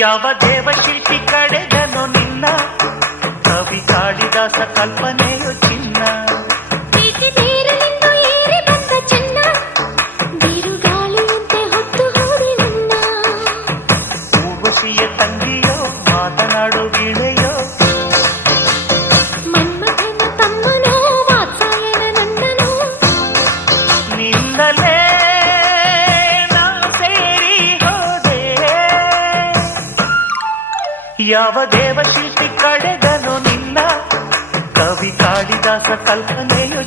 ಯಾವ ದೇವಶಿಲ್ಪಿ ಕಡೆದನು ನಿನ್ನ ಕವಿ ಕಾಳಿದಾಸ ಕಲ್ಪನೆಯು ಚಿನ್ನ ಪ್ರೀತಿ ನೀರಿನಿಂದ ಏರಿ ಬಂದ ಚಿನ್ನ ಬಿರುಗಾಳಿಯಂತೆ ಹೊತ್ತು ಹೋದೆ ನಿನ್ನ ಊರ್ವಶಿಯ ತಂಗಿಯೋ ಮಾತನಾಡು ಗಿಳೆಯೋ ಮನ್ಮಥನ ತಮ್ಮನೋ ವಾತ್ಸಾಯನ ನಂದನೋ ನಿನ್ನಲೇ ನಾ ಸೇರಿ ಹೋದೆ ಯಾವ ದೇವಶಿಲ್ಪಿ ಕಡೆದನು ನಿನ್ನ ಕವಿ ಕಾಳಿದಾಸ ಕಲ್ಪನೆಯು